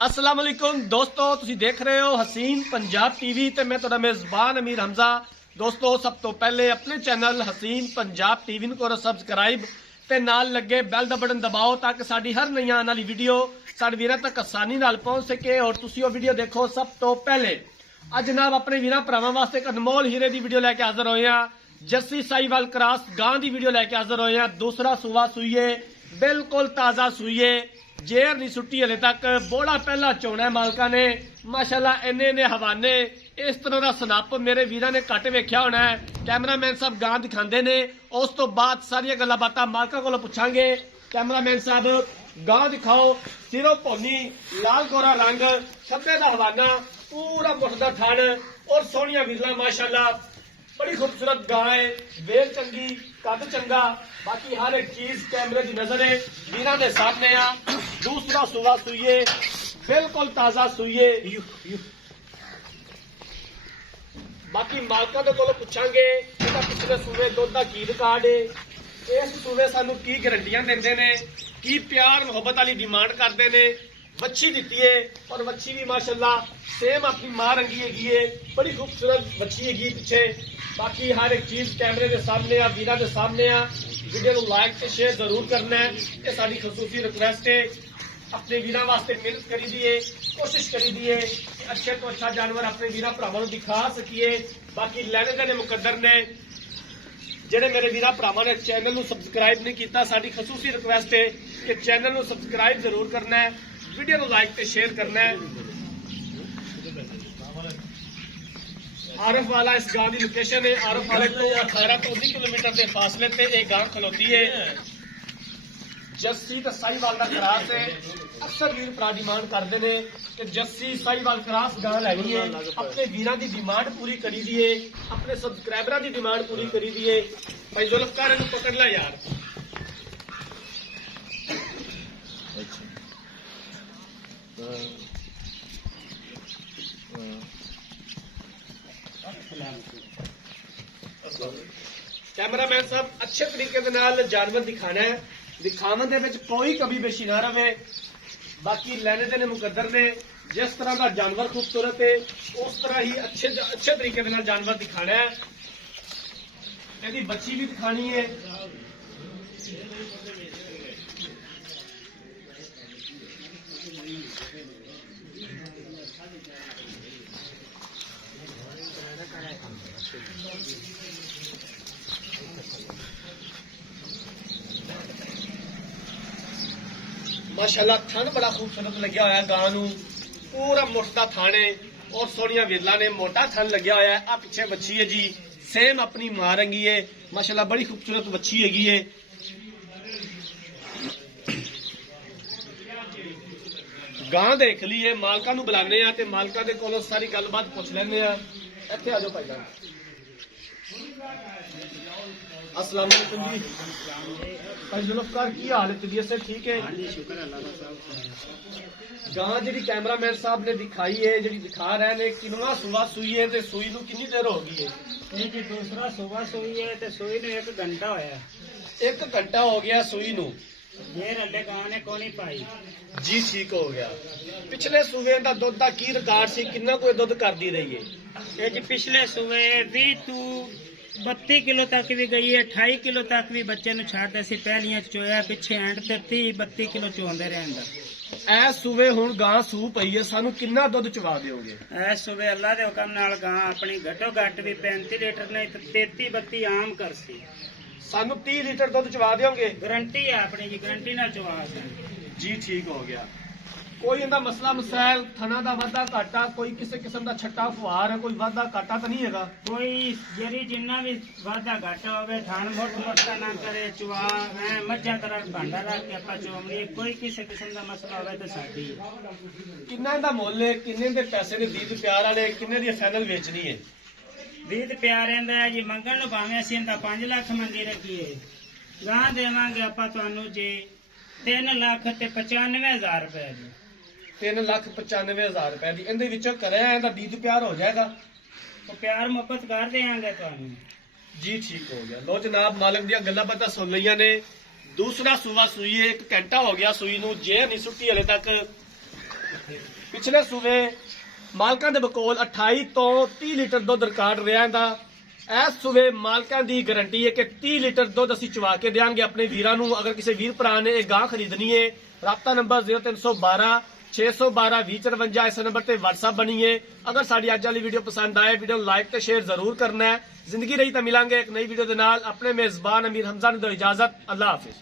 अस्सलाम वालेकुम दोस्तों, तुसी देख रहे हो हसीन पंजाब टीवी ते मैं तुहाडा मेज़बान अमीर हमजा। दोस्तों, सब तो पहले अपने चैनल हसीन पंजाब टीवी को सबसक्राइब ते नाल लगे बैल दा बटन दबाओ ताकि साडी हर नई आने वाली वीडियो साडे वीरां तक आसानी नाल पहुंच सके और तुसी वो वीडियो देखो सब तो पहले। अज जनाब अपने वीरां भरावां वास्ते एक अनमोल हीरे दी वीडियो लैके हाजिर होए हां। जर्सी साहिवाल क्रॉस गां दी वीडियो लैके हाजिर होए हां। दूसरा सूआ सूईए, बिल्कुल ताज़ा सूईए, जेर नहीं सुट्टी हले तक, बोला पहला चोना है मालका ने। माशाल्लाह इन्ने हवाने इस तरह का सनप मेरे वीरां ने घट वेख्या होना है। कैमरामैन साहब गां दिखाते ने, उस तो बाद सारिया गल्लां बातां मालका कोलों पुछांगे। कैमरामैन साहब गां दिखाओ, सिरों भोनी, लाल गोरा रंग, खब्बे का हवाना, पूरा मुठ दा थण और सोहनिया विरला माशाल्लाह। बड़ी खूबसूरत गां है, वेल चंगी, कद चंगा, बाकी हर एक चीज कैमरे की नजर है वीरां दे सामने आ। दूसरा सूआ सूईए, बिल्कुल ताजा सूईए। बाकी मालका दे कोलों पुछांगे कि पिछले सूबे दुध दा की रिकॉर्ड है, इस सूबे सानू की गारंटियां देंदे ने, की प्यार मुहब्बत वाली डिमांड करते ने। वच्छी दी है और वच्छी भी माशाल्लाह सेम अपनी मां रंगी है, बड़ी खूबसूरत वच्छी है पिछे। बाकी हर एक चीज कैमरे के सामने आ, वीरां दे सामने आ। वीडियो को लाइक ते शेयर जरूर करना है, ये साडी खसूसी रिक्वेस्ट है। अपने वीरां वास्ते मेहनत करी दी है, कोशिश करी दी है कि अच्छे तो अच्छा जानवर अपने वीरां भरावां नूं दिखा सकीए। बाकी लैने देने मुकद्दर ने, जेडे मेरे वीरां भरावां ने चैनल नूं सबसक्राइब नहीं किया, साडी खसूसी रिक्वेस्ट है कि चैनल नूं सबसक्राइब जरूर करना है, वीडियो को लाइक ते शेयर करना है। आरफ वाला इस गांव की लोकेशन है। आरफ वाले तो 18 तो 19 किलोमीटर के फासले से एक गांव खलोती है। जस्सी तो साहिवाल का क्रॉस है। अक्सर वीर भरा डिमांड करते हैं कि जस्सी साहिवाल क्रॉस गां लैनी है। अपने वीरां की डिमांड पूरी करी दी है, अपने सबसक्राइबरां की डिमांड पूरी करी दी है। भाई जुल्फकार इहनूं पकड़ ला यार। कैमरामैन साहब अच्छे तरीके दे नाल जानवर दिखाना है, दिखावन दे विच कोई कमी बेशी ना रहे। बाकी लैने देने मुकद्दर ने, जिस तरह का जानवर खूबसूरत है उस तरह ही अच्छे तरीके दे नाल जानवर दिखाना है। यदि बच्ची भी दिखानी है। माशाल्लाह थन बड़ा खूबसूरत लग्या होया गां नूं, पूरा मुठ दा थन है और सोहनिया विरला ने मोटा थन लग्या होया है। आ पिछे वच्छी है जी, सेम अपनी मां रंगी है। माशाल्लाह बड़ी खूबसूरत वच्छी हैगी है। गां देख ली है, मालका नूं बुलाने आ ते मालका दे कोलों सारी गलबात पुछ लैने आ। इत्थे आ जाओ भाई जान। अस्सलाम वालेकुम जी। भाई जुल्फकार की हाल है, तबीयत से ठीक है? गां जी कैमरामैन साहब ने दिखाई है, जी दिखा रहे ने, किनवा सूआ सूई है ते सूई नूं कितनी देर हो गई है? ये जी दूसरा सूबा सूई है ते सूई नूं 1 घंटा होया। 1 घंटा हो गया सूई नूं। ये अड्डे गां ने कोनी पाई जी, ठीक हो गया। पिछले सूबे का दुध का की रिकॉर्ड सी, कितना कोई दुध करती रही है? ये जी पिछले सूबे 20 तू 32 किलो तक भी गई है, 28 किलो तक भी बच्चे नूं छड्डदे सी। पहलियां चोया पिछे एंड ते 30-32 किलो चोंदे रहे अंदर। ऐ सूबे हुण गां सू पई है, सानू कितना दुध चवा दोगे? इस सूबे अल्लाह दे हुक्म नाल गां अपनी घटो घट भी 35 लीटर नहीं तो 33-32 आम करसी। सानू 30 लीटर दुध चवा दोगे? गारंटी है अपनी जी, गारंटी नाल चवा सन जी, ठीक हो गया। कोई इंदा मसला मसाइल थना दा वाधा घाटा, कोई किसी किस्म का छट्टा फुहार है, कोई वाधा घाटा तो नहीं हैगा? कोई जरी जिन्ना भी वाधा घाटा होवे, थान मोट मोटा ना करे, चुआ मज्जा तरह भांडा रख के आपा चोमनी, कोई किसी किस्म का मसला होवे तो साडी। किन्ना दा मुੱਲ है, किन्ने दे पैसे ने दीद प्यार वाले, किन्ने दी फाइनल बेचनी है? दीद प्यार इंदा है जी, मंगण नूं भावें असीं इंदा 5 लाख मंगी रखीए, गां देवांगे आपां तुहानूं जी 3,95,000 रुपए जी। 3,95,000 रुपए की इहदे विचों करिया इहदा दीद प्यार हो जाएगा? तो प्यार मुहब्बत कर देंगे तुहानूं जी, ठीक हो गया। लो जनाब, मालिक दी गल्लां बातां सुन लईयां ने। दूसरा सूआ सूई है, 1 घंटा हो गया सूई नूं, जे नहीं सुट्टी हले तक। ਪਿਛਲੇ ਸੂਵੇ ਮਾਲਕਾਂ ਦੇ ਬਕੋਲ 28 ਤੋਂ 30 ਲੀਟਰ ਦੁੱਧ ਰਿਕਾਰਡ ਰਿਹਾ ਇਹਦਾ। ਇਸ ਸੂਵੇ ਮਾਲਕਾਂ ਦੀ ਗਾਰੰਟੀ ਹੈ ਕਿ 30 ਲੀਟਰ ਦੁੱਧ ਅਸੀਂ ਚਵਾ ਕੇ ਦੇਵਾਂਗੇ ਆਪਣੇ ਵੀਰਾਂ ਨੂੰ। ਅਗਰ ਕਿਸੇ ਵੀਰ ਭਰਾ ਨੇ ਇਹ ਗਾਂ ਖਰੀਦਣੀ ਹੈ, ਰਾਬਤਾ ਨੰਬਰ 0312 612 2054, ਇਸ ਨੰਬਰ ਤੇ WhatsApp ਬਣੀਏ। ਅਗਰ ਸਾਡੀ ਅੱਜ ਵਾਲੀ ਵੀਡੀਓ ਪਸੰਦ ਆਏ, ਵੀਡੀਓ ਨੂੰ ਲਾਈਕ ਤੇ ਸ਼ੇਅਰ ਜ਼ਰੂਰ ਕਰਨਾ ਹੈ। ਜ਼ਿੰਦਗੀ ਰਹੀ ਤਾਂ ਮਿਲਾਂਗੇ ਇੱਕ ਨਈ ਵੀਡੀਓ ਦੇ ਨਾਲ। ਆਪਣੇ ਮੇਜ਼ਬਾਨ ਅਮੀਰ ਹਮਜ਼ਾ ਨੂੰ ਦਿਓ ਇਜਾਜ਼ਤ। ਅੱਲਾਹ ਹਾਫਿਜ਼।